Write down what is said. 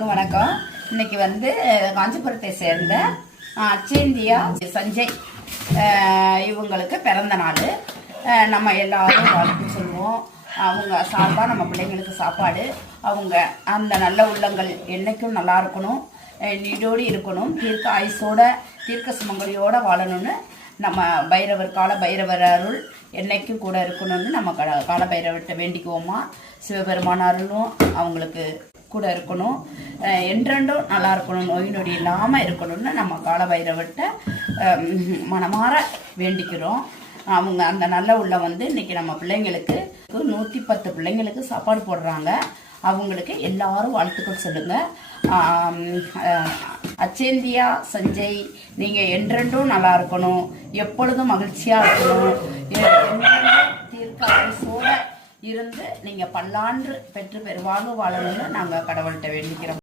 எல்லாருக்கும் வணக்கம். இன்னைக்கு காஞ்சிபுரத்தை சேர்ந்த அச்சேந்தியா சஞ்சய் இவங்களுக்கு பிறந்த நாள். நம்ம எல்லாரும் வாழ்த்து சொல்லுவோம். அவங்க சார்பாக நம்ம பிள்ளைங்களுக்கு சாப்பாடு. அவங்க அந்த நல்ல உள்ளங்கள் என்னைக்கும் நல்லா இருக்கணும், நீடோடி இருக்கணும், தீர்க்க ஆயுசோட தீர்க்க சுமங்கலியோட வாழணும்னு நம்ம பைரவர் கால பைரவர் அருள் என்னைக்கும் கூட இருக்கணும்னு நம்ம கால பைரவர்கிட்ட வேண்டிக்குவோமா. சிவபெருமான அருளும் அவங்களுக்கு கூட இருக்கணும், என்றென்றும் நல்லா இருக்கணும், நோய் நொடி இல்லாமல் இருக்கணும்னு நம்ம கால பைரவர்கிட்ட மனமாற வேண்டிக்கிறோம். அவங்க அந்த நல்ல உள்ள இன்னைக்கு நம்ம பிள்ளைங்களுக்கு 110 பிள்ளைங்களுக்கு சாப்பாடு போடுறாங்க. அவங்களுக்கு எல்லாரும் வாழ்த்துக்கள் சொல்லுங்க. அச்சேந்தியா சஞ்சய், நீங்க என்றென்றும் நல்லா இருக்கணும், எப்பொழுதும் மகிழ்ச்சியா இருக்கணும், தீர்க்க ஆயுசோட இருந்து நீங்க பல்லாண்டு பெற்று பெருவாக வாழணும்னு நாங்க கடவுள்கிட்ட வேண்டிக்கிறோம்.